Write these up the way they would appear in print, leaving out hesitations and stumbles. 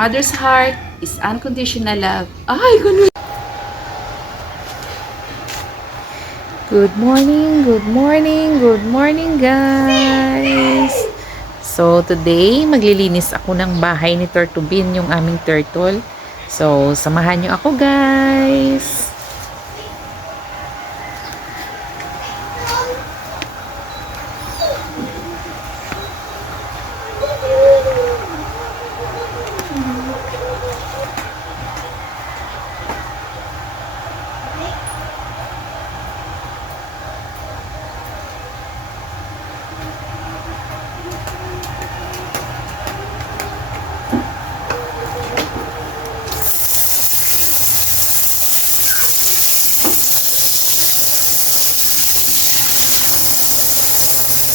mother's heart is unconditional love. Ay, ganun. Good morning, good morning, good morning guys. So today, maglilinis ako ng bahay ni Tortubin, yung aming turtle. So, samahan nyo ako guys.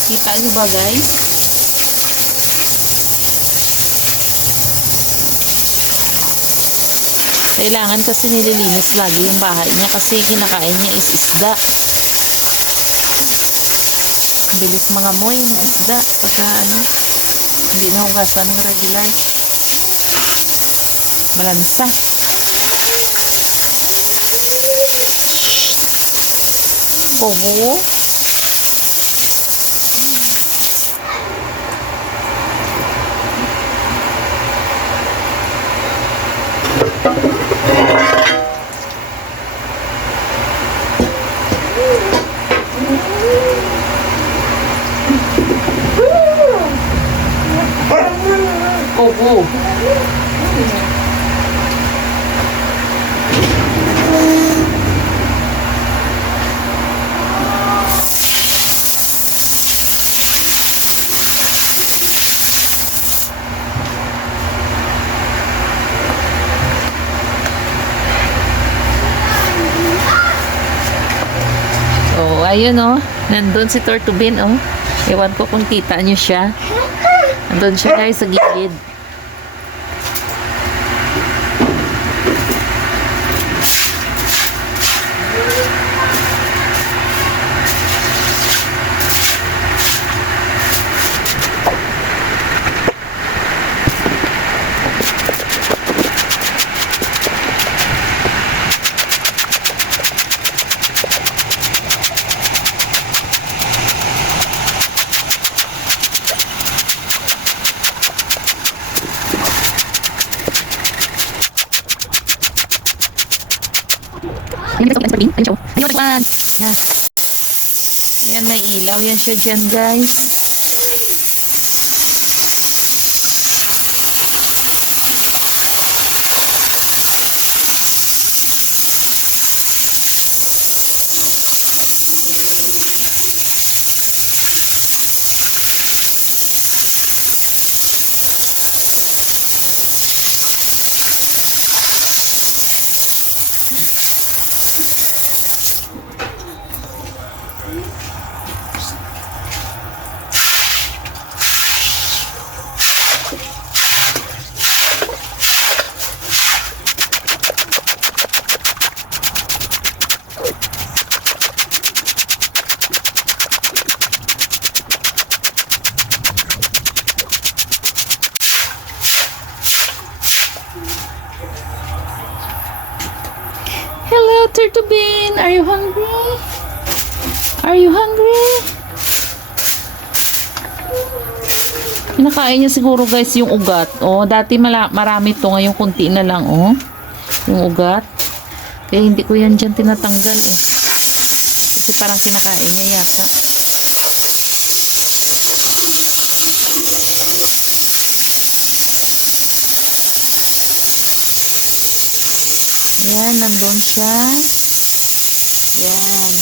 Kita nyo ba guys? Kailangan kasi nililinis lagi yung bahay niya kasi kinakain niya is isda. Bilis mga moy yung isda pagka hindi nahugasan ng regular. Balansa. Oho. Oh. So, ayun oh. Nandun si Tortubin oh. Ewan ko kung kita nyo siya. Nandun siya guys sa gilid. Yan, may ilaw yan siya dyan guys. Hello, Tortubin! Are you hungry? Are you hungry? Kinakain niya siguro guys yung ugat. Oh, dati marami to, ngayon kunti na lang oh. Yung ugat. Kaya hindi ko yan dyan tinatanggal eh. Kasi parang kinakain niya yata. Yan, nandun siya. Yan.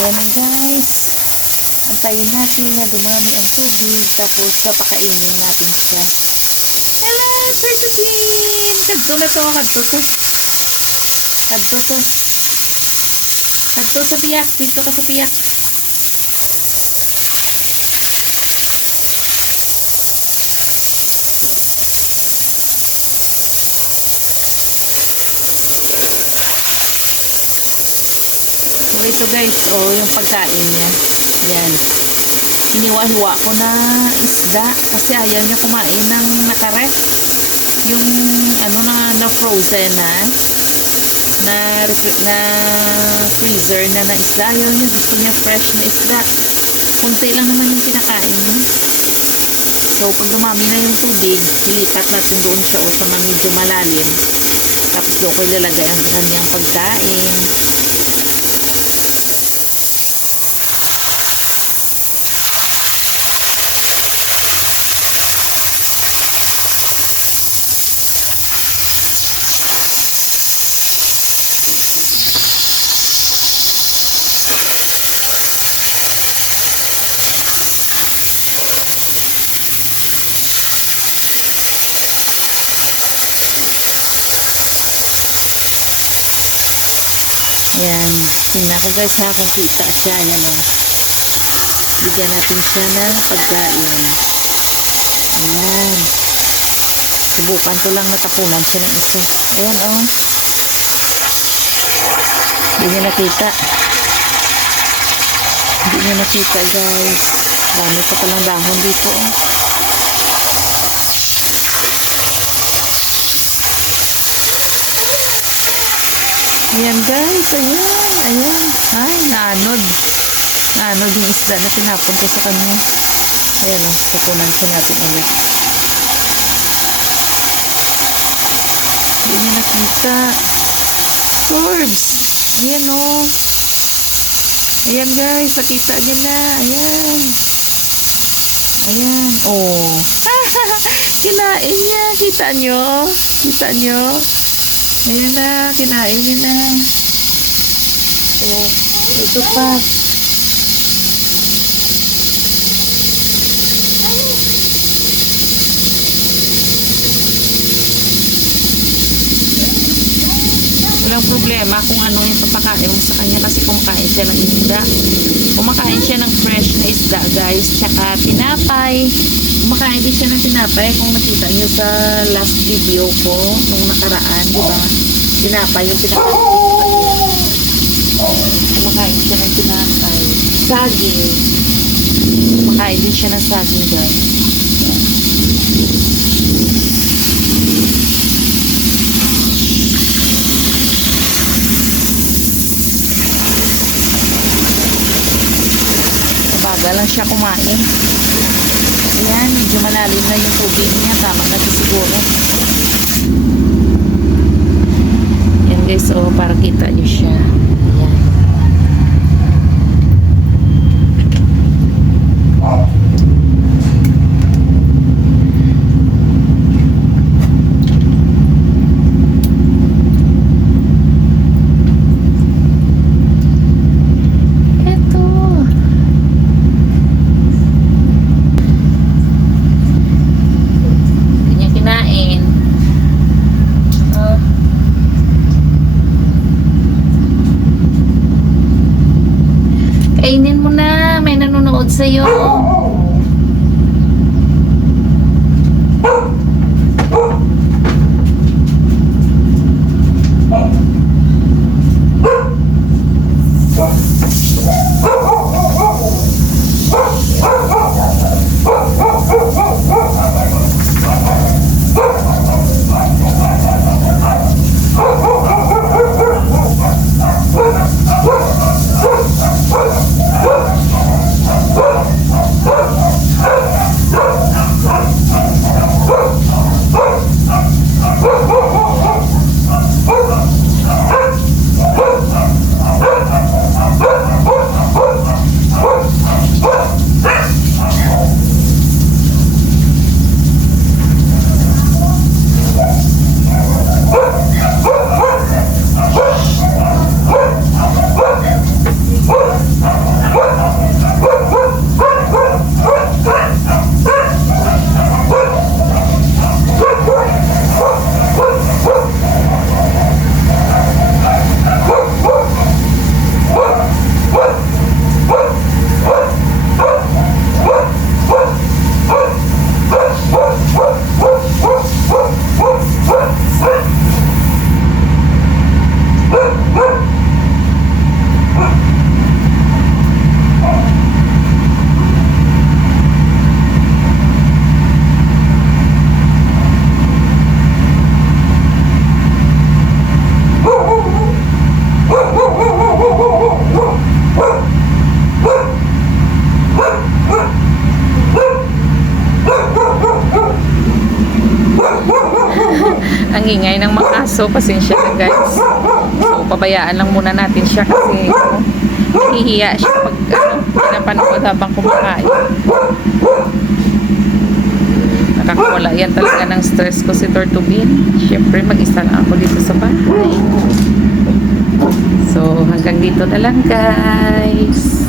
Ayan na guys. Antayin natin na dumami ang tubig. Tapos papakainin natin siya. Hello, Turtubin! Kadto na to. Kadto to. Kadto to. Kadto sa biyak. Dito ka sa biyak. So ito guys, yung pagkain niya. Yan. Iniwa-hiwa ko na isda kasi ayaw niya kumain ng nakaref. Yung na frozen na freezer na isda. Ayaw niya, gusto niya fresh na isda. Kunti lang naman yung pinakain. So pag dumami na yung tubig, ilipat natin doon siya sa medyo malalim. Tapos doon ko ilalagay ang kanyang pagkain. Yan. Tingnan ko guys ha kung kita siya. Yan o. Bigyan natin siya ng pagkain. Ayan. Subukan ko lang natapunan siya ng isa. Ayan o. Hindi niya nakita. Hindi niya nakita guys. Dami pa palang dahon dito o. Ayan guys, ayan, ayan. Ay, naanod. Naanod yung isda na tinapon ko sa kanya. Ayan o, pupunan siya natin ulit. Hindi niya nakita. Torbs! Ayan o. Ayan guys, nakita niya na. Ayan. Ayan, o. Kinain niya, kita nyo? Kita nyo? Ayan na, kinain niya na. Ayan. Ito pa. Walang problema kung ano yung papakain mo sa kanya kasi kumakain siya ng isda. Kumakain siya ng fresh na isda guys. Tsaka tinapay. Kumakain din siya ng tinapay kung nakita niyo sa last video ko nung nakaraan, di ba? Tinapay yung pinakain ko sa kanya. Kumakain siya ng tinapay. Saging. Kumakain din siya ng saging guys. Baga lang siya kumain. Ayan, medyo malalim na yung tubig niya. Tama na ito siguro. Ayan guys, para kita nyo siya. Ayan. Kainin mo na, may nanonood sa'yo. ng mga aso, pasensya na guys. So, pabayaan lang muna natin siya kasi hihiya siya pag pinapanood habang kumakain. Nakakawala yan talaga ng stress ko si Tortubin. Siyempre, mag-isa lang ako dito sa bahay. So, hanggang dito na lang guys.